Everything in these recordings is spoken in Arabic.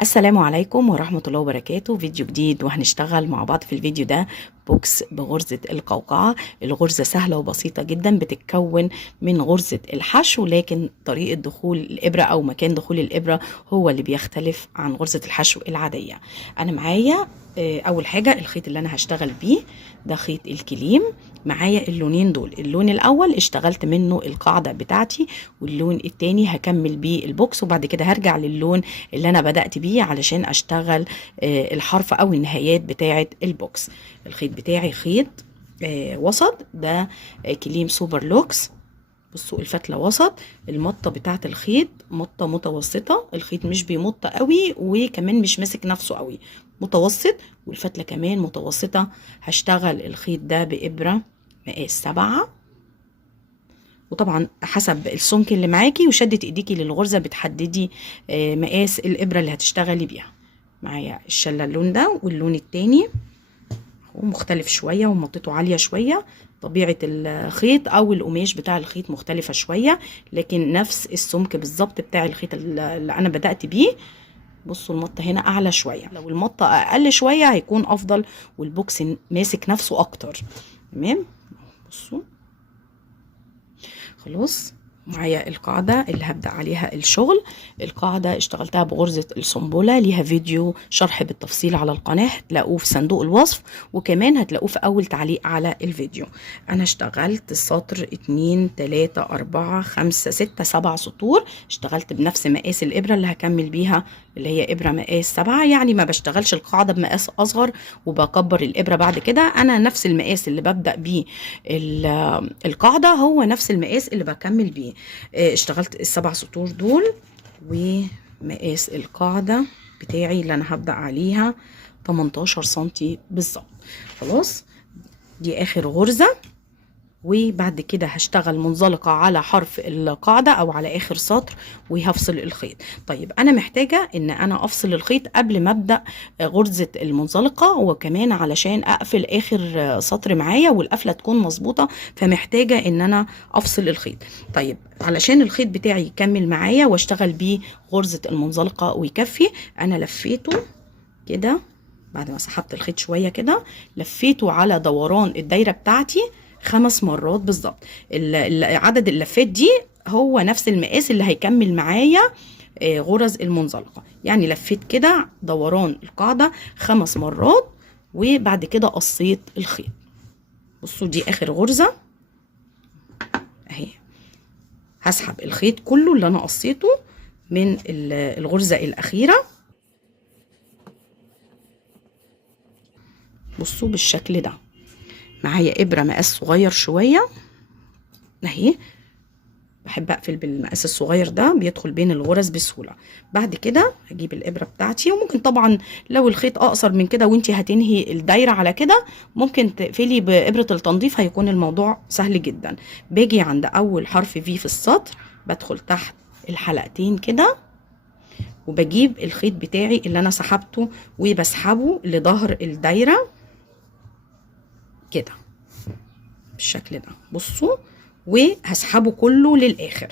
السلام عليكم ورحمة الله وبركاته. فيديو جديد وهنشتغل مع بعض في الفيديو ده بوكس بغرزة القوقعة. الغرزة سهلة وبسيطة جدا، بتتكون من غرزة الحشو، لكن طريقة دخول الإبرة أو مكان دخول الإبرة هو اللي بيختلف عن غرزة الحشو العادية. أنا معايا أول حاجة الخيط اللي أنا هشتغل بيه ده خيط الكليم. معايا اللونين دول، اللون الأول اشتغلت منه القاعدة بتاعتي، واللون التاني هكمل بيه البوكس، وبعد كده هرجع للون اللي أنا بدأت بيه علشان أشتغل الحرف أو النهايات بتاعة البوكس. الخيط بتاعي خيط وسط، ده كليم سوبر لوكس. بصوا الفتله وسط، المطه بتاعه الخيط مطه متوسطه، الخيط مش بيمط قوي وكمان مش ماسك نفسه قوي، متوسط، والفتله كمان متوسطه. هشتغل الخيط ده بابره مقاس 7، وطبعا حسب السمك اللي معاكي وشدة ايديكي للغرزه بتحددي مقاس الابره اللي هتشتغلي بيها. معايا الشله اللون ده، واللون التاني هو مختلف شويه ومطته عاليه شويه، طبيعه الخيط او القماش بتاع الخيط مختلفه شويه، لكن نفس السمك بالظبط بتاع الخيط اللي انا بدات بيه. بصوا المطه هنا اعلى شويه، لو المطه اقل شويه هيكون افضل والبوكس ماسك نفسه اكتر. تمام، بصوا خلاص. معايا القاعدة اللي هبدأ عليها الشغل. القاعدة اشتغلتها بغرزة السنبلة، ليها فيديو شرح بالتفصيل على القناة، هتلاقوه في صندوق الوصف، وكمان هتلاقوه في أول تعليق على الفيديو. أنا اشتغلت السطر 2 3 4 5 6 7 سطور، اشتغلت بنفس مقاس الإبرة اللي هكمل بيها، اللي هي إبرة مقاس 7، يعني ما بشتغلش القاعدة بمقاس أصغر وبكبر الإبرة بعد كده. أنا نفس المقاس اللي ببدأ بيه القاعدة هو نفس المقاس اللي بكمل بيه. اشتغلت ال7 سطور دول، ومقاس القاعدة بتاعي اللي انا هبدأ عليها 18 سنتي بالظبط. خلاص، دي اخر غرزة، وبعد كده هشتغل منزلقة على حرف القاعدة او على اخر سطر وهفصل الخيط. طيب انا محتاجة ان انا افصل الخيط قبل ما ابدأ غرزة المنزلقة، وكمان علشان اقفل اخر سطر معايا والقفلة تكون مظبوطة، فمحتاجة ان انا افصل الخيط. طيب علشان الخيط بتاعي يكمل معايا واشتغل بيه غرزة المنزلقة ويكفي، انا لفيته كده بعد ما سحبت الخيط شوية كده، لفيته على دوران الدايرة بتاعتي 5 مرات بالظبط. عدد اللفات دي هو نفس المقاس اللي هيكمل معايا غرز المنزلقة. يعني لفيت كده دوران القاعدة 5 مرات، وبعد كده قصيت الخيط. بصوا دي اخر غرزة اهي، هسحب الخيط كله اللي انا قصيته من الغرزة الاخيرة. بصوا بالشكل ده. معايا ابره مقاس صغير شويه اهي، بحب اقفل بالمقاس الصغير ده، بيدخل بين الغرز بسهوله. بعد كده هجيب الابره بتاعتي، وممكن طبعا لو الخيط اقصر من كده وانتي هتنهي الدايره على كده ممكن تقفلي بابره التنظيف، هيكون الموضوع سهل جدا. باجي عند اول حرف في السطر، بدخل تحت الحلقتين كده، وبجيب الخيط بتاعي اللي انا سحبته وبسحبه لظهر الدايره كده بالشكل ده. بصوا، وهسحبه كله للاخر.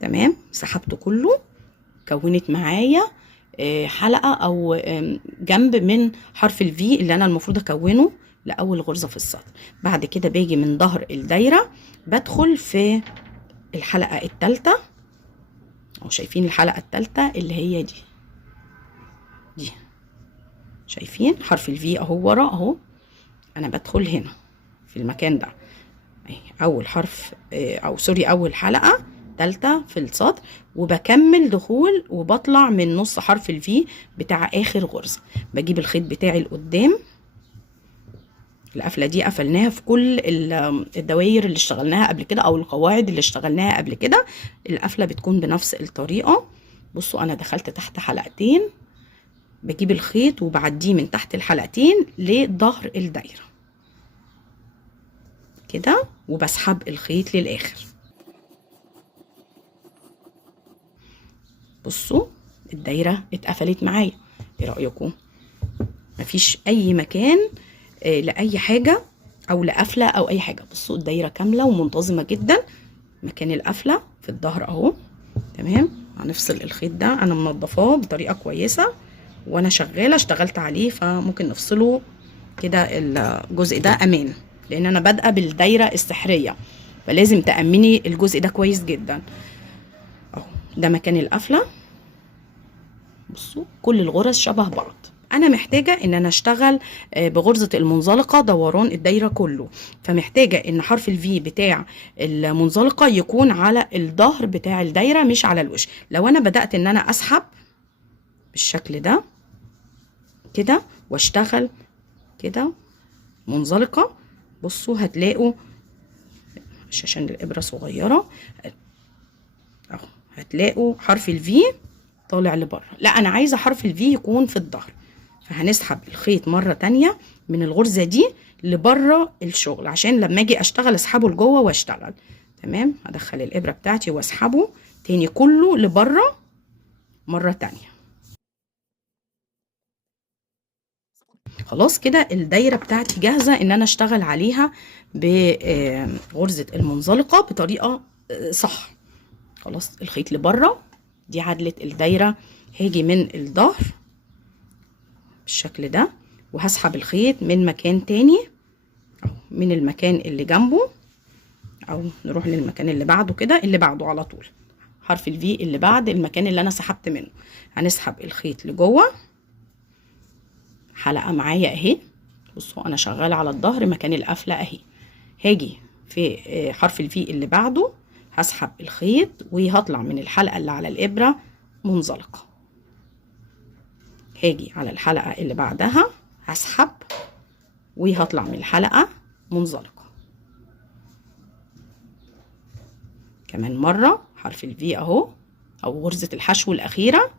تمام، سحبته كله، كونت معايا حلقه او جنب من حرف الفي اللي انا المفروض اكونه لاول غرزه في السطر. بعد كده باجي من ظهر الدايره، بدخل في الحلقه الثالثه، اهو شايفين الحلقه الثالثه اللي هي دي شايفين حرف الفي اهو ورا اهو، انا بدخل هنا في المكان ده اول حرف او سوري اول حلقه ثالثه في السطر، وبكمل دخول وبطلع من نص حرف الفي بتاع اخر غرزه. بجيب الخيط بتاعي لقدام. القفله دي قفلناها في كل الدوائر اللي اشتغلناها قبل كده او القواعد اللي اشتغلناها قبل كده، القفله بتكون بنفس الطريقه. بصوا انا دخلت تحت حلقتين، بجيب الخيط وبعديه من تحت الحلقتين لظهر الدايره كده، وبسحب الخيط للاخر. بصوا الدايره اتقفلت معايا، ايه رايكم؟ مفيش اي مكان لاي حاجه او لقفله او اي حاجه. بصوا الدايره كامله ومنتظمه جدا، مكان القفله في الظهر اهو. تمام. هنفصل الخيط ده، انا منضفاه بطريقه كويسه وانا شغاله، اشتغلت عليه، فممكن نفصله كده الجزء ده امان، لان انا بادئه بالدايره السحريه، فلازم تامني الجزء ده كويس جدا اهو. ده مكان القفله. بصوا كل الغرز شبه بعض. انا محتاجه ان انا اشتغل بغرزه المنزلقه دوران الدايره كله، فمحتاجه ان حرف الفي بتاع المنزلقه يكون على الظهر بتاع الدايره مش على الوش. لو انا بدات ان انا اسحب بالشكل ده كده واشتغل كده منزلقه، بصوا هتلاقوا عشان الابره صغيره اهو، هتلاقوا حرف الفي طالع لبره. لا انا عايزه حرف الفي يكون في الظهر، فهنسحب الخيط مره تانية من الغرزه دي لبره الشغل عشان لما اجي اشتغل اسحبه لجوه واشتغل. تمام. هدخل الابره بتاعتي واسحبه تاني كله لبره مره تانية. خلاص كده الدايره بتاعتي جاهزه ان انا اشتغل عليها بغرزه المنزلقه بطريقه صح. خلاص الخيط لبره، دي عدله الدايره. هاجي من الظهر بالشكل ده وهسحب الخيط من مكان تاني اهو، من المكان اللي جنبه، او نروح للمكان اللي بعده كده، اللي بعده على طول حرف الفي اللي بعد المكان اللي انا سحبت منه. هنسحب الخيط لجوه، حلقه معايا اهي. بصوا انا شغاله على الظهر مكان القفله اهي. هاجي في حرف الفي اللي بعده هسحب الخيط وهطلع من الحلقه اللي على الابره منزلقه. هاجي على الحلقه اللي بعدها هسحب وهطلع من الحلقه منزلقه. كمان مره حرف الفي اهو، او غرزه الحشو الاخيره،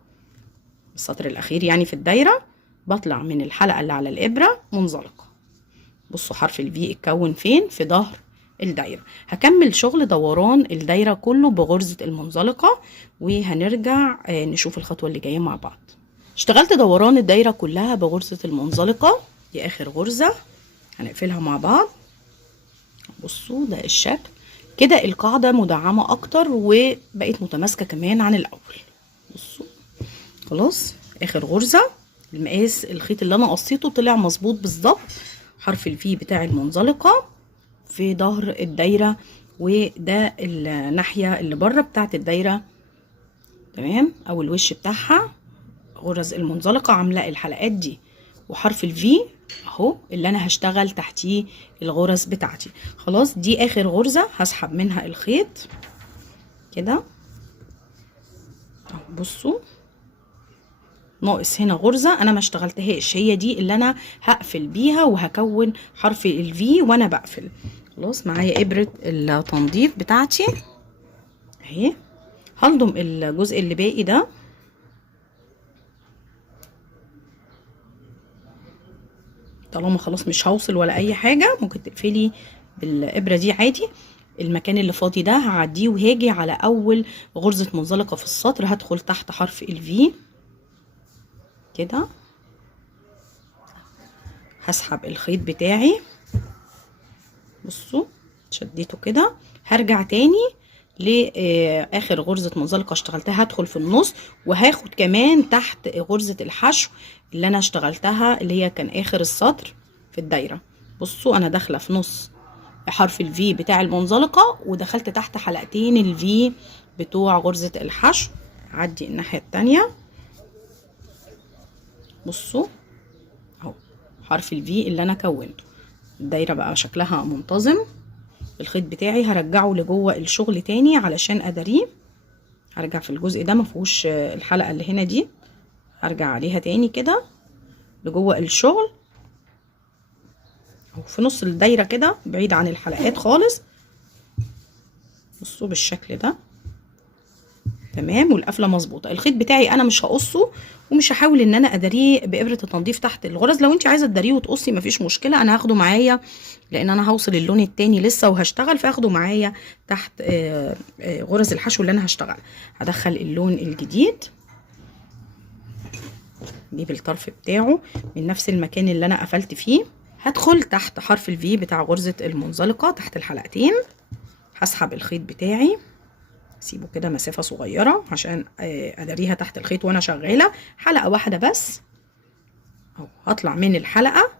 السطر الاخير يعني في الدايره، بطلع من الحلقه اللي على الابره منزلقه. بصوا حرف الفي اتكون فين؟ في ظهر الدايره. هكمل شغل دوران الدايره كله بغرزه المنزلقه، وهنرجع نشوف الخطوه اللي جايه مع بعض. اشتغلت دوران الدايره كلها بغرزه المنزلقه، دي اخر غرزه هنقفلها مع بعض. بصوا ده الشكل كده، القاعده مدعمه اكتر وبقت متماسكه كمان عن الاول. بصوا خلاص اخر غرزه، المقاس الخيط اللي انا قصيته طلع مظبوط بالظبط. حرف الفي بتاع المنزلقه في ظهر الدايره، وده الناحيه اللي بره بتاعت الدايره. تمام. او الوش بتاعها غرز المنزلقه عامله الحلقات دي، وحرف الفي اهو اللي انا هشتغل تحتيه الغرز بتاعتي. خلاص دي اخر غرزه هسحب منها الخيط كده. بصوا ناقص هنا غرزه انا ما اشتغلتهاش، هي دي اللي انا هقفل بيها وهكون حرف الفي وانا بقفل. خلاص معايا ابره التنظيف بتاعتي اهي. هلضم الجزء اللي باقي ده طالما خلاص مش هوصل ولا اي حاجه، ممكن تقفلي بالابره دي عادي. المكان اللي فاضي ده هعديه وهاجي على اول غرزه منزلقه في السطر، هدخل تحت حرف الفي كده، هسحب الخيط بتاعي. بصوا شديته كده، هرجع تاني لاخر غرزه منزلقه اشتغلتها، هدخل في النص وهاخد كمان تحت غرزه الحشو اللي انا اشتغلتها اللي هي كان اخر السطر في الدايره. بصوا انا داخله في نص حرف الفي بتاع المنزلقه ودخلت تحت حلقتين الفي بتوع غرزه الحشو. اعدي الناحيه التانيه. بصوا اهو حرف الفي اللي انا كونته، الدايره بقى شكلها منتظم. الخيط بتاعي هرجعه لجوه الشغل تاني علشان اداريه. هرجع في الجزء ده مفيهوش الحلقه اللي هنا دي، هرجع عليها تاني كده لجوه الشغل اهو في نص الدايره كده بعيد عن الحلقات خالص. بصوا بالشكل ده. تمام. والقفله مظبوطه. الخيط بتاعي انا مش هقصه ومش هحاول ان انا اداريه بابره التنظيف تحت الغرز. لو انت عايزه تداريه وتقصي مفيش مشكله، انا هاخده معايا لان انا هوصل اللون التاني لسه وهشتغل، فاخده معايا تحت غرز الحشو اللي انا هشتغل. هدخل اللون الجديد، اجيب الطرف بتاعه من نفس المكان اللي انا قفلت فيه، هدخل تحت حرف الفي بتاع غرزه المنزلقه تحت الحلقتين، هسحب الخيط بتاعي سيبه كده مسافة صغيرة عشان اداريها تحت الخيط وانا شغالة. حلقة واحدة بس اهو، هطلع من الحلقة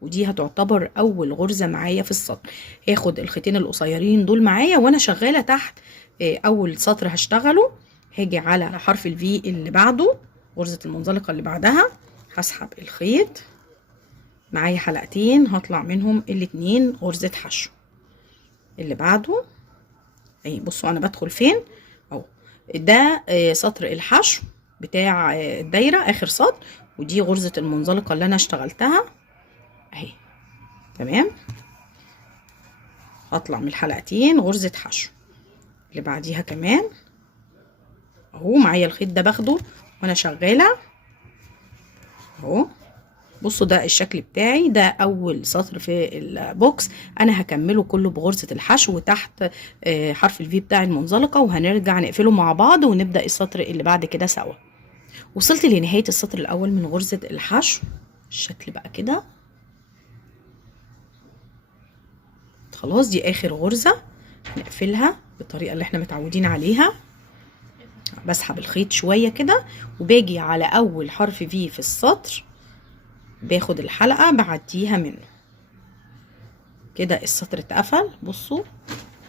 ودي هتعتبر اول غرزة معايا في السطر. هاخد الخيطين القصيرين دول معايا وانا شغالة تحت اول سطر هشتغله. هاجي على حرف الفي اللي بعده، غرزة المنزلقة اللي بعدها، هسحب الخيط معايا حلقتين هطلع منهم الاتنين غرزة حشو. اللي بعده اهي، بصوا انا بدخل فين اهو، ده سطر الحشو بتاع الدايرة اخر سطر، ودي غرزة المنزلقة اللي انا اشتغلتها اهي. تمام، هطلع من الحلقتين غرزة حشو. اللي بعديها كمان اهو، معايا الخيط ده باخده وانا شغالة اهو. بصوا ده الشكل بتاعي، ده اول سطر في البوكس. انا هكمله كله بغرزة الحشو تحت حرف الفي بتاع المنزلقة، وهنرجع نقفله مع بعض ونبدأ السطر اللي بعد كده سوا. وصلت لنهاية السطر الاول من غرزة الحشو، الشكل بقى كده. خلاص دي اخر غرزة هنقفلها بالطريقة اللي احنا متعودين عليها. بسحب الخيط شوية كده وباجي على اول حرف في السطر، باخد الحلقة بعديها منه كده. السطر اتقفل، بصوا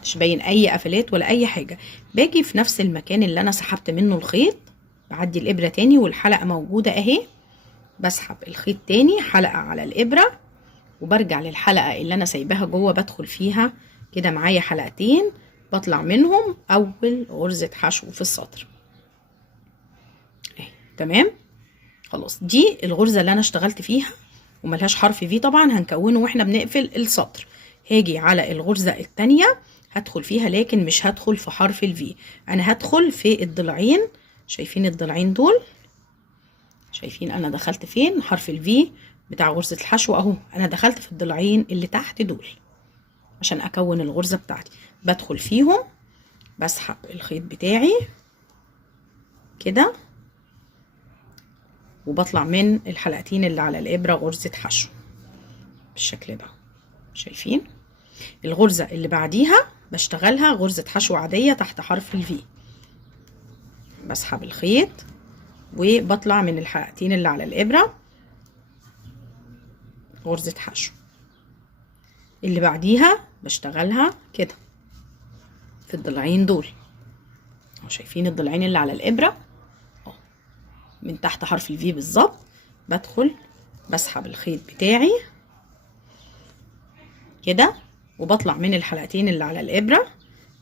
مش باين اي قفلات ولا اي حاجة. باجي في نفس المكان اللي انا سحبت منه الخيط، بعدي الابرة تاني والحلقة موجودة اهي. بسحب الخيط تاني حلقة على الابرة، وبرجع للحلقة اللي انا سايباها جوه، بدخل فيها كده معايا حلقتين، بطلع منهم اول غرزة حشو في السطر اهي. تمام، خلاص دي الغرزة اللي انا اشتغلت فيها وملهاش حرف في طبعا، هنكونه واحنا بنقفل السطر. هاجي على الغرزة التانية هدخل فيها، لكن مش هدخل في حرف الفي، انا هدخل في الضلعين. شايفين الضلعين دول؟ شايفين انا دخلت فين؟ حرف الفي بتاع غرزة الحشو اهو، انا دخلت في الضلعين اللي تحت دول عشان اكون الغرزة بتاعتي. بدخل فيهم، بسحب الخيط بتاعي كده، وبطلع من الحلقتين اللي على الابرة غرزة حشو بالشكل ده. شايفين؟ الغرزة اللي بعديها بشتغلها غرزة حشو عادية تحت حرف الفي. بسحب الخيط وبطلع من الحلقتين اللي على الابرة غرزة حشو. اللي بعديها بشتغلها كده في الضلعين دول. شايفين الضلعين اللي على الابرة من تحت حرف الفي بالظبط. بدخل بسحب الخيط بتاعي كده، وبطلع من الحلقتين اللي على الابرة،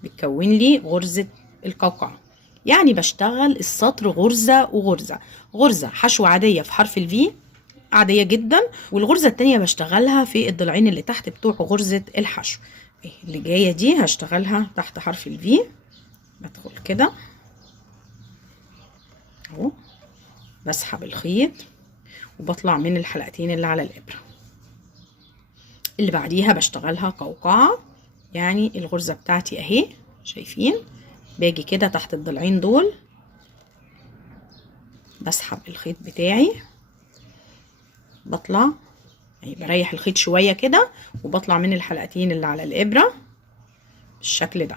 بتكون لي غرزة القوقعة. يعني بشتغل السطر غرزة وغرزة. غرزة حشو عادية في حرف الفي عادية جدا، والغرزة التانية بشتغلها في الضلعين اللي تحت بتوع غرزة الحشو. اللي جاية دي هشتغلها تحت حرف الفي. بدخل كده اهو، بسحب الخيط وبطلع من الحلقتين اللي على الابرة. اللي بعديها بشتغلها قوقعة، يعني الغرزة بتاعتي اهي. شايفين؟ باجي كده تحت الضلعين دول، بسحب الخيط بتاعي، بطلع يعني بريح الخيط شوية كده، وبطلع من الحلقتين اللي على الابرة بالشكل ده.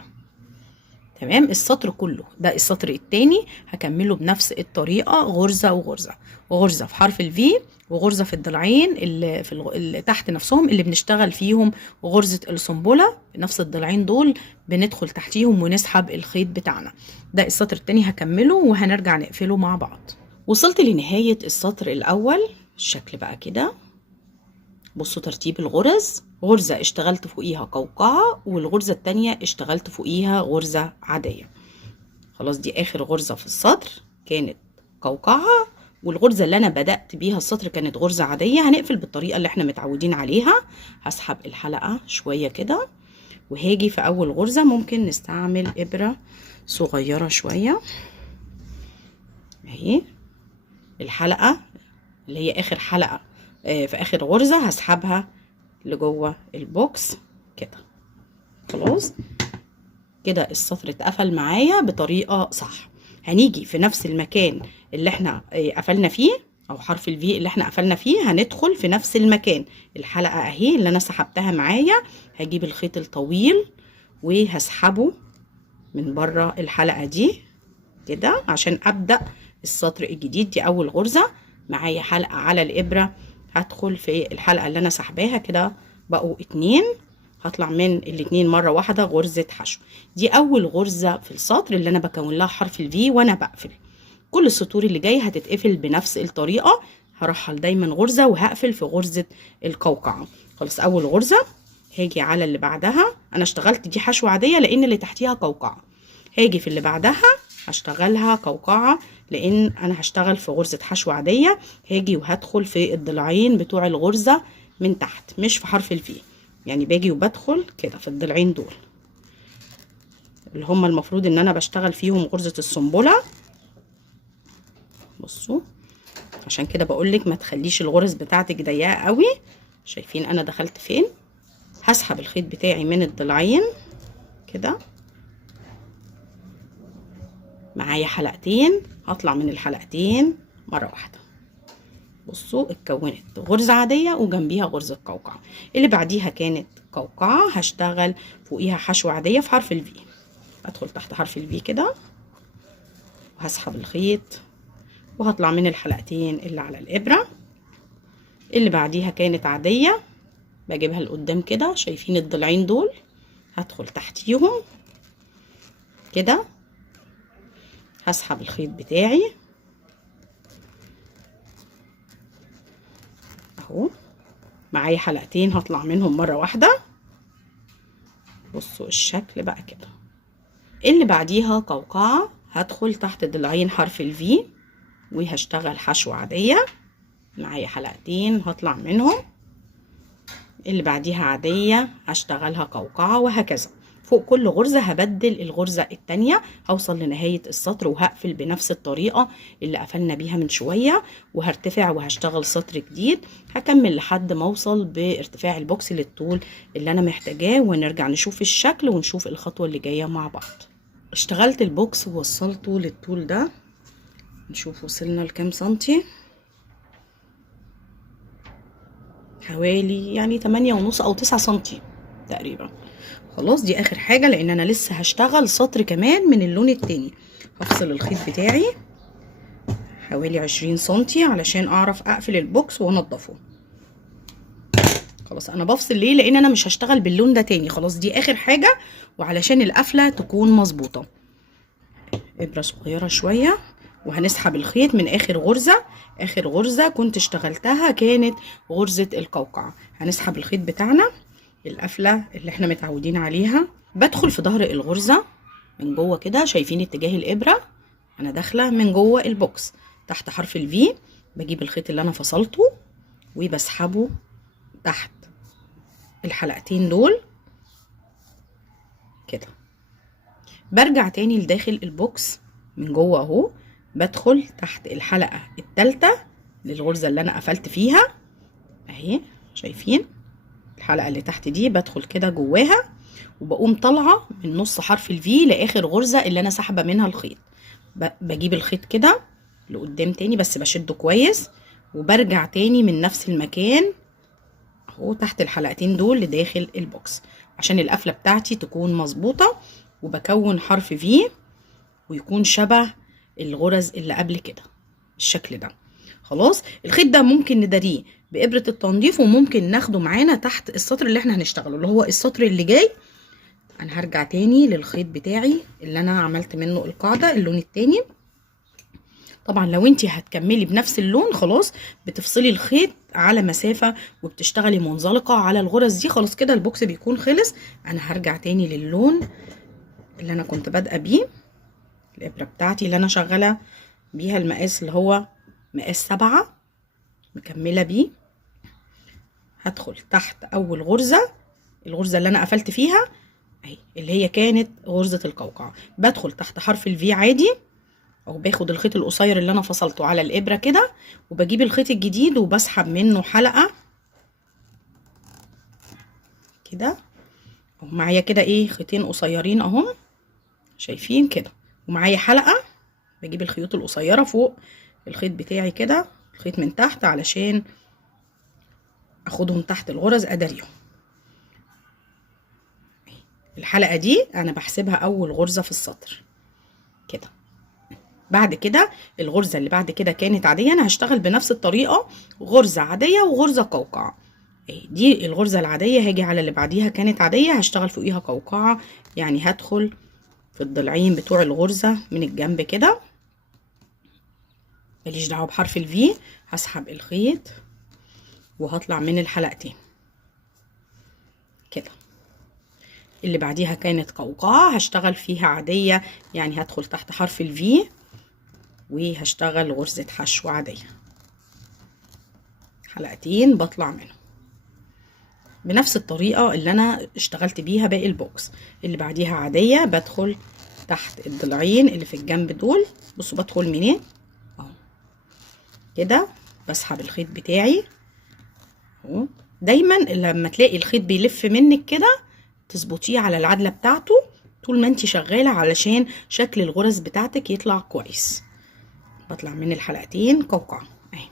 تمام، السطر كله ده السطر التاني هكمله بنفس الطريقة، غرزة وغرزة، وغرزة في حرف الفي، وغرزة في الضلعين اللي تحت نفسهم اللي بنشتغل فيهم غرزة السنبلة. نفس الضلعين دول بندخل تحتيهم ونسحب الخيط بتاعنا. ده السطر التاني هكمله وهنرجع نقفله مع بعض. وصلت لنهاية السطر الأول، الشكل بقى كده. بصوا ترتيب الغرز، غرزة اشتغلت فوقيها قوقعة، والغرزة التانية اشتغلت فوقيها غرزة عادية. خلاص دي آخر غرزة في السطر كانت قوقعة، والغرزة اللي أنا بدأت بيها السطر كانت غرزة عادية. هنقفل بالطريقة اللي احنا متعودين عليها. هسحب الحلقة شوية كده، وهاجي في أول غرزة ممكن نستعمل إبرة صغيرة شوية اهي. الحلقة اللي هي آخر حلقة في آخر غرزة هسحبها لجوه البوكس كده. خلاص كده السطر اتقفل معايا بطريقة صح. هنيجي في نفس المكان اللي احنا قفلنا فيه، او حرف الفي اللي احنا قفلنا فيه، هندخل في نفس المكان. الحلقة اهي اللي انا سحبتها معايا، هجيب الخيط الطويل وهسحبه من بره الحلقة دي كده عشان ابدأ السطر الجديد. دي اول غرزة. معايا حلقة على الابرة، هدخل في الحلقة اللي انا سحباها كده، بقوا 2. هطلع من الاتنين مرة واحدة غرزة حشو. دي اول غرزة في السطر اللي انا بكون لها حرف الفي وانا بقفل. كل السطور اللي جاية هتتقفل بنفس الطريقة. هرحل دايما غرزة وهقفل في غرزة القوقعة. خلاص اول غرزة. هاجي على اللي بعدها، انا اشتغلت دي حشو عادية لان اللي تحتيها قوقعة. هاجي في اللي بعدها هشتغلها قوقعة لان انا هشتغل في غرزة حشو عادية. هاجي وهدخل في الضلعين بتوع الغرزة من تحت، مش في حرف الفي. يعني باجي وبدخل كده في الضلعين دول اللي هما المفروض ان انا بشتغل فيهم غرزة السنبلة. بصوا، عشان كده بقولك ما تخليش الغرز بتاعتك ضيقة قوي. شايفين انا دخلت فين؟ هسحب الخيط بتاعي من الضلعين كده. معايا حلقتين، هطلع من الحلقتين مرة واحدة. بصوا اتكونت غرزة عادية وجنبيها غرزة قوقعة. اللي بعديها كانت قوقعة، هشتغل فوقيها حشو عادية في حرف الفي. ادخل تحت حرف الفي كده وهسحب الخيط وهطلع من الحلقتين اللي على الابرة. اللي بعديها كانت عادية، بجيبها لقدام كده. شايفين الضلعين دول؟ هدخل تحتيهم كده، هسحب الخيط بتاعي اهو. معايا حلقتين هطلع منهم مرة واحدة. بصوا الشكل بقى كده. اللي بعديها قوقعة، هدخل تحت ضلعين حرف الفي وهشتغل حشو عادية. معايا حلقتين هطلع منهم. اللي بعديها عادية هشتغلها قوقعة، وهكذا. فوق كل غرزة هبدل الغرزة التانية، هوصل لنهاية السطر وهقفل بنفس الطريقة اللي قفلنا بيها من شوية، وهرتفع وهشتغل سطر جديد. هكمل لحد ما اوصل بارتفاع البوكس للطول اللي انا محتاجاه، ونرجع نشوف الشكل ونشوف الخطوة اللي جاية مع بعض. اشتغلت البوكس ووصلته للطول ده. نشوف وصلنا لكام سنتي. حوالي يعني 8.5 او 9 سنتي تقريبا. خلاص دي اخر حاجة، لان انا لسه هشتغل سطر كمان من اللون التاني. هفصل الخيط بتاعي حوالي 20 سنتي علشان اعرف اقفل البوكس وانضفه. خلاص انا بفصل ليه؟ لان انا مش هشتغل باللون ده تاني. خلاص دي اخر حاجة، وعلشان القفلة تكون مظبوطة. ابرة صغيرة شوية وهنسحب الخيط من اخر غرزة. اخر غرزة كنت اشتغلتها كانت غرزة القوقعة. هنسحب الخيط بتاعنا، القفلة اللي احنا متعودين عليها. بدخل في ظهر الغرزة من جوه كده. شايفين اتجاه الابرة؟ انا داخلة من جوه البوكس تحت حرف الفي. بجيب الخيط اللي انا فصلته وبسحبه تحت الحلقتين دول كده. برجع تاني لداخل البوكس من جوه اهو. بدخل تحت الحلقة التالتة للغرزة اللي انا قفلت فيها اهي. شايفين الحلقة اللي تحت دي؟ بدخل كده جواها وبقوم طالعة من نص حرف الفي لاخر غرزة اللي انا سحبة منها الخيط. بجيب الخيط كده لقدام تاني بس بشده كويس، وبرجع تاني من نفس المكان اهو تحت الحلقتين دول لداخل البوكس عشان القفلة بتاعتي تكون مظبوطة. وبكون حرف في ويكون شبه الغرز اللي قبل كده بالشكل ده. خلاص الخيط ده ممكن نداريه بإبرة التنظيف، وممكن ناخده معانا تحت السطر اللي احنا هنشتغله اللي هو السطر اللي جاي. انا هرجع تاني للخيط بتاعي اللي انا عملت منه القاعدة اللون التاني. طبعا لو انتي هتكملي بنفس اللون خلاص بتفصلي الخيط على مسافة وبتشتغلي منزلقة على الغرز دي. خلاص كده البوكس بيكون خلص. انا هرجع تاني للون اللي انا كنت بادئه بيه. الابرة بتاعتي اللي انا شغالة بيها المقاس اللي هو مقاس 7 مكملة بيه. هدخل تحت اول غرزة، الغرزة اللي انا قفلت فيها اهي اللي هي كانت غرزة القوقعة. بدخل تحت حرف الفي عادي، او باخد الخيط القصير اللي انا فصلته على الابرة كده، وبجيب الخيط الجديد وبسحب منه حلقة كده. ومعايا كده ايه خيطين قصيرين اهم شايفين كده، ومعايا حلقة. بجيب الخيوط القصيرة فوق الخيط بتاعي كده، الخيط من تحت علشان اخدهم تحت الغرز اداريهم. الحلقة دي انا بحسبها اول غرزة في السطر كده. بعد كده الغرزة اللي بعد كده كانت عادية، انا هشتغل بنفس الطريقة، غرزة عادية وغرزة قوقعة. دي الغرزة العادية، هاجي على اللي بعديها كانت عادية هشتغل فوقيها قوقعة، يعني هدخل في الضلعين بتوع الغرزة من الجنب كده، ماليش دعوة بحرف الفي. هسحب الخيط وهطلع من الحلقتين كده. اللي بعديها كانت قوقعة هشتغل فيها عادية، يعني هدخل تحت حرف الفي وهشتغل غرزة حشو عادية، حلقتين بطلع منهم بنفس الطريقة اللي انا اشتغلت بيها باقي البوكس. اللي بعديها عادية بدخل تحت الضلعين اللي في الجنب دول، بصوا بدخل منين اهو كده، بسحب الخيط بتاعي اهو. دايما لما تلاقي الخيط بيلف منك كده تظبطيه على العدلة بتاعته طول ما انت شغالة علشان شكل الغرز بتاعتك يطلع كويس. بطلع من الحلقتين قوقعة اهي.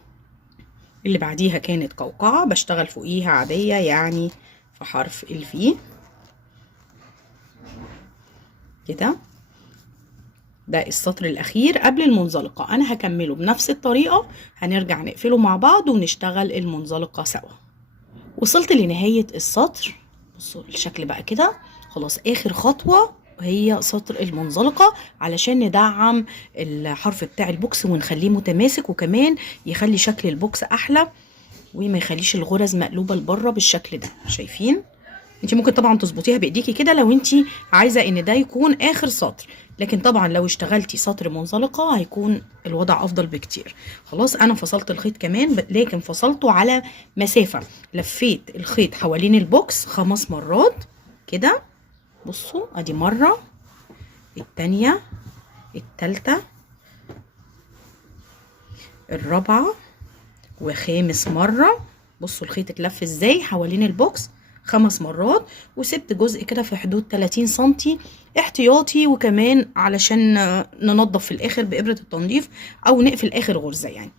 اللي بعديها كانت قوقعة بشتغل فوقيها عادية، يعني في حرف الفي كده. ده السطر الاخير قبل المنزلقة، انا هكمله بنفس الطريقة، هنرجع نقفله مع بعض ونشتغل المنزلقة سوا. وصلت لنهاية السطر، بصوا الشكل بقى كده خلاص. اخر خطوة هي سطر المنزلقة علشان ندعم الحرف بتاع البوكس ونخليه متماسك، وكمان يخلي شكل البوكس احلى وما يخليش الغرز مقلوبة لبره بالشكل ده. شايفين؟ انت ممكن طبعا تظبطيها بايديكي كده لو انت عايزة ان ده يكون اخر سطر، لكن طبعا لو اشتغلتي سطر منزلقة هيكون الوضع افضل بكتير. خلاص انا فصلت الخيط كمان، لكن فصلته على مسافة، لفيت الخيط حوالين البوكس 5 مرات كده. بصوا ادي مرة، التانية، التالتة، الرابعة، وخامس مرة. بصوا الخيط اتلف ازاي حوالين البوكس 5 مرات، وسبت جزء كده في حدود 30 سنتي احتياطي، وكمان علشان ننظف في الاخر بإبرة التنظيف او نقفل اخر غرزة يعني.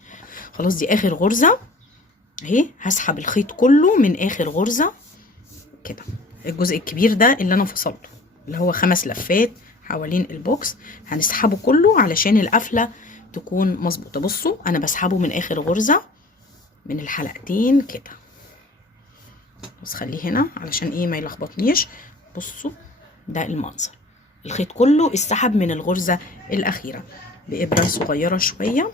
خلاص دي اخر غرزة اهي. هسحب الخيط كله من اخر غرزة كده، الجزء الكبير ده اللي انا فصلته اللي هو 5 لفات حوالين البوكس هنسحبه كله علشان القفلة تكون مظبوطة. بصوا انا بسحبه من اخر غرزة من الحلقتين كده، بس خليه هنا علشان ايه ما يلخبطنيش. بصوا ده المنظر، الخيط كله اتسحب من الغرزة الاخيرة بإبرة صغيرة شوية.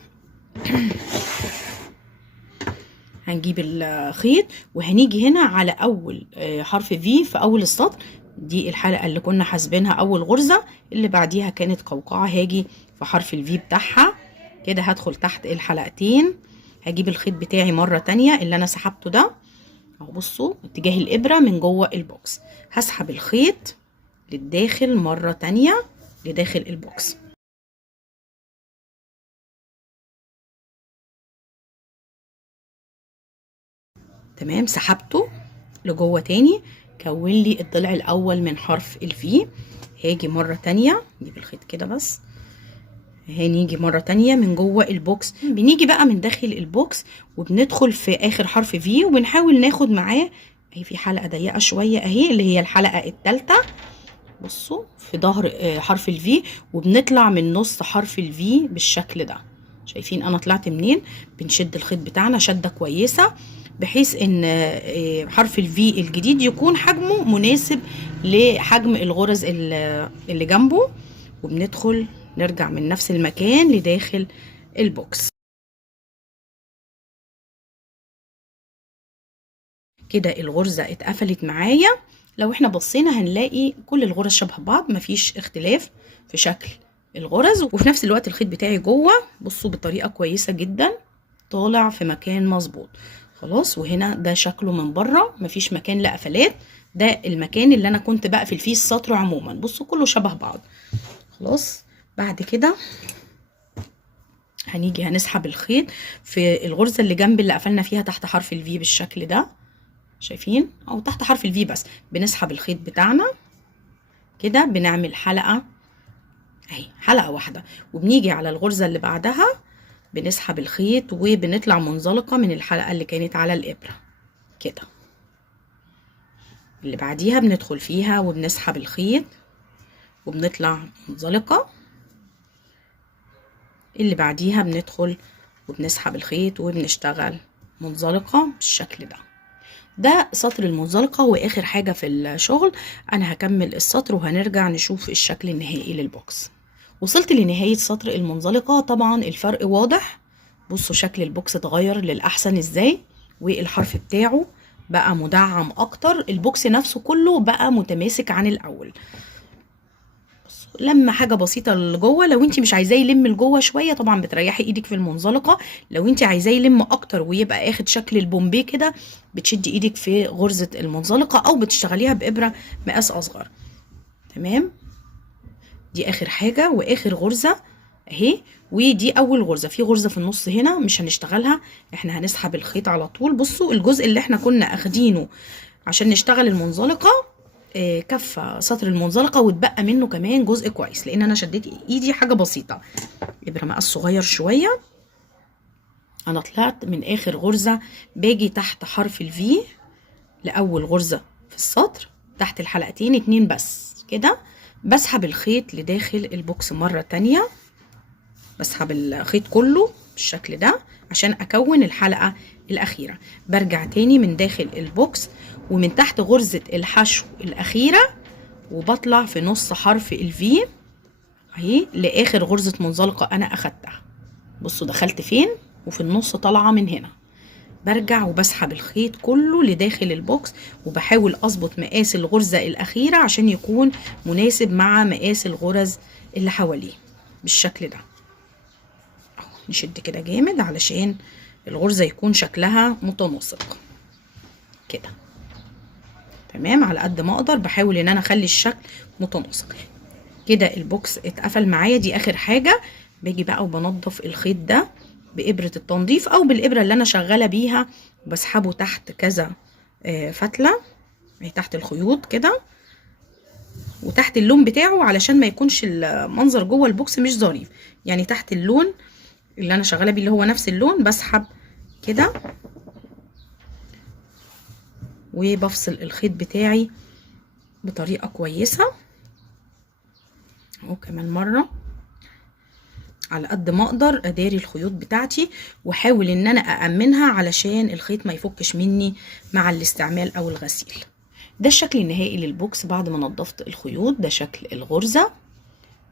هنجيب الخيط وهنيجي هنا على اول حرف في اول السطر، دي الحلقة اللي كنا حاسبينها اول غرزة، اللي بعديها كانت قوقعة، هاجي في حرف الفي بتاعها كده، هدخل تحت الحلقتين، هجيب الخيط بتاعي مرة تانية اللي انا سحبته ده اهو. بصوا اتجاه الابرة من جوه البوكس، هسحب الخيط للداخل مرة تانية لداخل البوكس. تمام، سحبته لجوه تاني، كون لي الضلع الاول من حرف الفي. هاجي مرة تانية نجيب الخيط كده بس، هنيجي مرة تانية من جوه البوكس. بنيجي بقى من داخل البوكس وبندخل في اخر حرف في وبنحاول ناخد معاه اهي في حلقة ضيقة شوية اهي اللي هي الحلقة التالتة. بصوا في ظهر حرف الفي، وبنطلع من نص حرف الفي بالشكل ده. شايفين انا طلعت منين؟ بنشد الخيط بتاعنا شدة كويسة بحيث ان حرف الفي الجديد يكون حجمه مناسب لحجم الغرز اللي جنبه، وبندخل نرجع من نفس المكان لداخل البوكس كده. الغرزة اتقفلت معايا، لو احنا بصينا هنلاقي كل الغرز شبه بعض، مفيش اختلاف في شكل الغرز، وفي نفس الوقت الخيط بتاعي جوه بصوا بطريقة كويسة جدا طالع في مكان مظبوط. خلاص وهنا ده شكله من بره مفيش مكان لقفلات، ده المكان اللي انا كنت بقفل فيه السطر عموما. بصوا كله شبه بعض. خلاص بعد كده هنيجي هنسحب الخيط في الغرزة اللي جنب اللي قفلنا فيها تحت حرف الفي بالشكل ده. شايفين؟ او تحت حرف الفي بس بنسحب الخيط بتاعنا كده، بنعمل حلقة اهي، حلقة واحدة، وبنيجي على الغرزة اللي بعدها بنسحب الخيط وبنطلع منزلقة من الحلقة اللي كانت على الإبرة كده. اللي بعديها بندخل فيها وبنسحب الخيط وبنطلع منزلقة. اللي بعديها بندخل وبنسحب الخيط وبنشتغل منزلقة بالشكل ده. ده سطر المنزلقة واخر حاجة في الشغل. انا هكمل السطر وهنرجع نشوف الشكل النهائي للبوكس. وصلت لنهاية سطر المنزلقة. طبعا الفرق واضح، بصوا شكل البوكس اتغير للأحسن ازاي، والحرف بتاعه بقى مدعم اكتر، البوكس نفسه كله بقى متماسك عن الاول. لما حاجه بسيطه لجوه، لو انت مش عايزاه يلم لجوه شويه طبعا بتريحي ايدك في المنزلقه، لو انت عايزاه يلم اكتر ويبقى اخد شكل البومبي كده بتشدي ايدك في غرزه المنزلقه او بتشتغليها بابره مقاس اصغر. تمام، دي اخر حاجه واخر غرزه اهي، ودي اول غرزه. في غرزه في النص هنا مش هنشتغلها، احنا هنسحب الخيط على طول. بصوا الجزء اللي احنا كنا اخدينه عشان نشتغل المنزلقه كفى سطر المنزلقه واتبقى منه كمان جزء كويس، لان انا شديت ايدي حاجه بسيطه، ابره مقاس صغير شويه. انا طلعت من اخر غرزه باجي تحت حرف الفي لاول غرزه في السطر، تحت الحلقتين 2 بس كده، بسحب الخيط لداخل البوكس مره تانية، بسحب الخيط كله بالشكل ده عشان اكون الحلقه الاخيره. برجع تاني من داخل البوكس ومن تحت غرزه الحشو الاخيره وبطلع في نص حرف الفي اهي لاخر غرزه منزلقه انا اخدتها. بصوا دخلت فين وفي النص طالعه من هنا. برجع وبسحب الخيط كله لداخل البوكس وبحاول اظبط مقاس الغرزه الاخيره عشان يكون مناسب مع مقاس الغرز اللي حواليه بالشكل ده. نشد كده جامد علشان الغرزة يكون شكلها متناسق كده. تمام، على قد ما اقدر بحاول ان انا اخلي الشكل متناسق كده. البوكس اتقفل معايا. دي اخر حاجة، باجي بقى وبنضف الخيط ده بإبرة التنظيف او بالإبرة اللي انا شغالة بيها، وبسحبه تحت كذا فتلة تحت الخيوط كده وتحت اللون بتاعه علشان ما يكونش المنظر جوه البوكس مش ظريف. يعني تحت اللون اللي انا شغاله بيه اللي هو نفس اللون بسحب كده وبفصل الخيط بتاعي بطريقه كويسه اهو. كمان مره على قد ما اقدر اداري الخيوط بتاعتي واحاول ان انا أأمنها علشان الخيط ما يفكش مني مع الاستعمال او الغسيل. ده الشكل النهائي للبوكس بعد ما نضفت الخيوط. ده شكل الغرزه،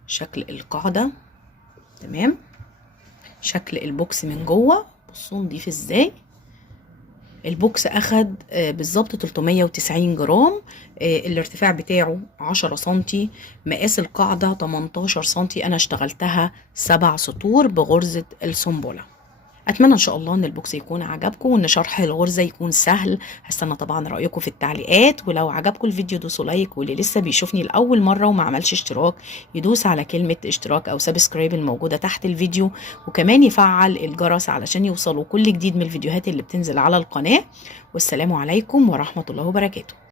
شكل القاعده. تمام، شكل البوكس من جوه. بصوا نضيف ازاي. البوكس اخد بالظبط 390 جرام. الارتفاع بتاعه 10 سنتي، مقاس القاعدة 18 سنتي. انا اشتغلتها 7 سطور بغرزة السنبلة. اتمنى ان شاء الله ان البوكس يكون عجبكم وان شرح الغرزة يكون سهل. هستنى طبعا رأيكم في التعليقات، ولو عجبكم الفيديو دوسوا لايك، واللي لسه بيشوفني لأول مرة وما عملش اشتراك يدوس على كلمة اشتراك او سبسكرايب الموجودة تحت الفيديو، وكمان يفعل الجرس علشان يوصلوا كل جديد من الفيديوهات اللي بتنزل على القناة. والسلام عليكم ورحمة الله وبركاته.